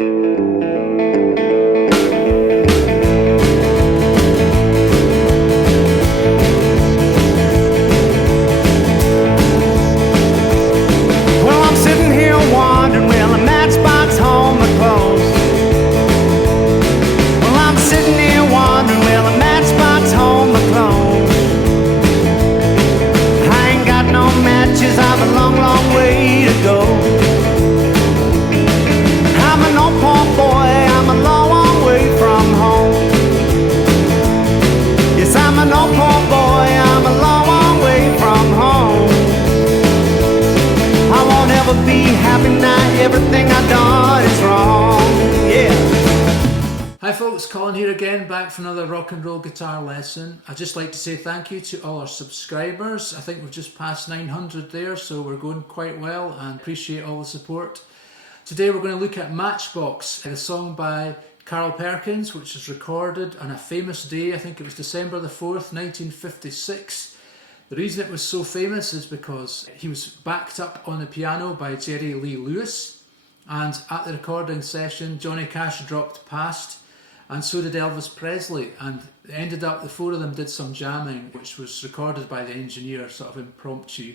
Well, I'm sitting here wondering, will a matchbox hold my clothes? Well, I'm sitting here wondering, will a matchbox hold my clothes? I ain't got no matches, I've a long, long way to go. I'm an old poor boy, I'm a long, long way from home. Yes, I'm an old poor boy, I'm a long, long way from home. I won't ever be happy now, everything I've done is wrong, yeah. Hi folks, Colin here again, back for another rock and roll guitar lesson. I'd just like to say thank you to all our subscribers. I think we've just passed 900 there, so we're going quite well and appreciate all the support. Today we're going to look at Matchbox, a song by Carl Perkins, which was recorded on a famous day. I think it was December the 4th, 1956. The reason it was so famous is because he was backed up on the piano by Jerry Lee Lewis, and at the recording session Johnny Cash dropped past, and so did Elvis Presley, and it ended up the four of them did some jamming, which was recorded by the engineer, sort of impromptu.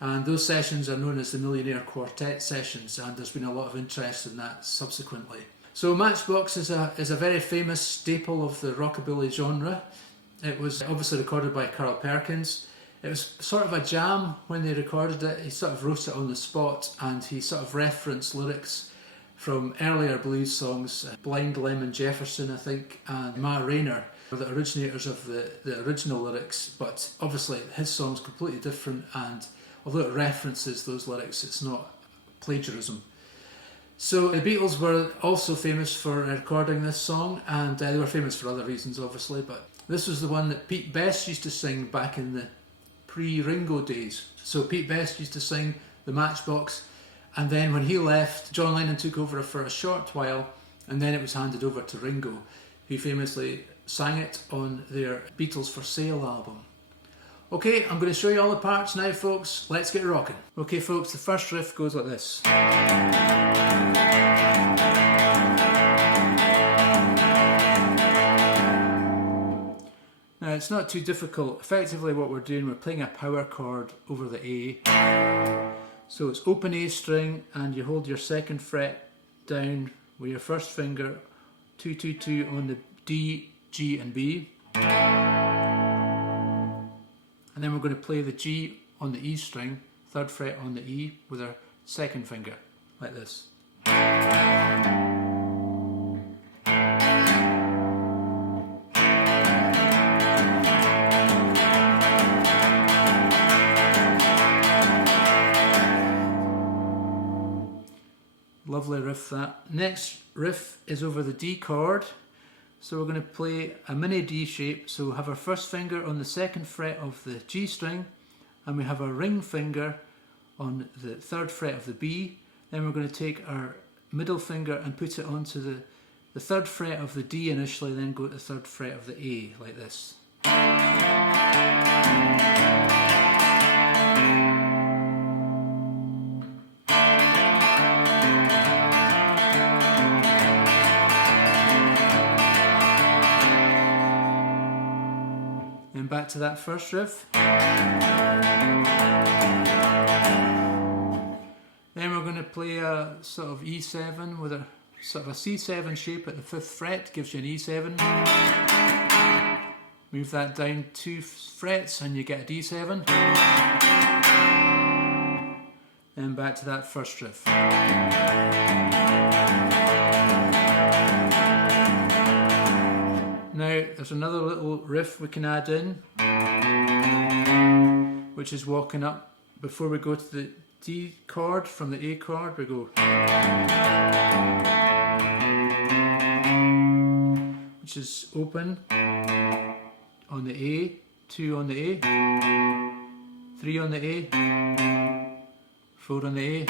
And those sessions are known as the Millionaire Quartet sessions, and there's been a lot of interest in that subsequently. So Matchbox is a very famous staple of the rockabilly genre. It was obviously recorded by Carl Perkins. It was sort of a jam when they recorded it. He sort of wrote it on the spot, and he sort of referenced lyrics from earlier blues songs. Blind Lemon Jefferson, I think, and Ma Rainey were the originators of the original lyrics, but obviously his song's completely different, and although it references those lyrics, it's not plagiarism. So the Beatles were also famous for recording this song, and they were famous for other reasons obviously, but this was the one that Pete Best used to sing back in the pre-Ringo days. So Pete Best used to sing the Matchbox, and then when he left, John Lennon took over for a short while, and then it was handed over to Ringo, who famously sang it on their Beatles for Sale album. Okay, I'm going to show you all the parts now folks, let's get rocking. Okay folks, the first riff goes like this. Now it's not too difficult. Effectively what we're doing, we're playing a power chord over the A. So it's open A string, and you hold your second fret down with your first finger, 2, 2, 2 on the D, G and B. And then we're going to play the G on the E string, third fret on the E with our second finger, like this. Lovely riff that. Next riff is over the D chord. So we're going to play a mini D shape. So we have our first finger on the second fret of the G string, and we have our ring finger on the third fret of the B. Then we're going to take our middle finger and put it onto the third fret of the D initially, then go to the third fret of the A, like this. Then back to that first riff. Then we're going to play a sort of E7 with a sort of a C7 shape at the 5th fret, gives you an E7. Move that down 2 frets and you get a D7. Then back to that first riff. Now there's another little riff we can add in, which is walking up. Before we go to the D chord from the A chord, we go, which is open on the A, 2 on the A, 3 on the A, 4 on the A.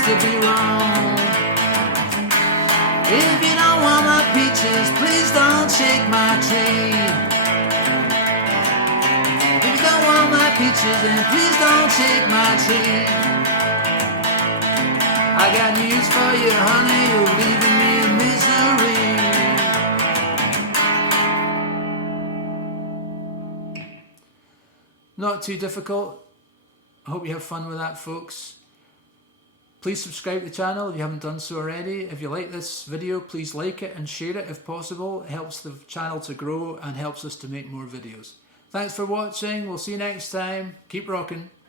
seems to be wrong. If you don't want my peaches, please don't shake my tree. If you don't want my peaches, then please don't shake my tree. I got news for you, honey, you're leaving me in misery. Not too difficult. I hope you have fun with that, folks. Please subscribe to the channel if you haven't done so already. If you like this video, please like it and share it if possible. It helps the channel to grow and helps us to make more videos. Thanks for watching. We'll see you next time. Keep rocking.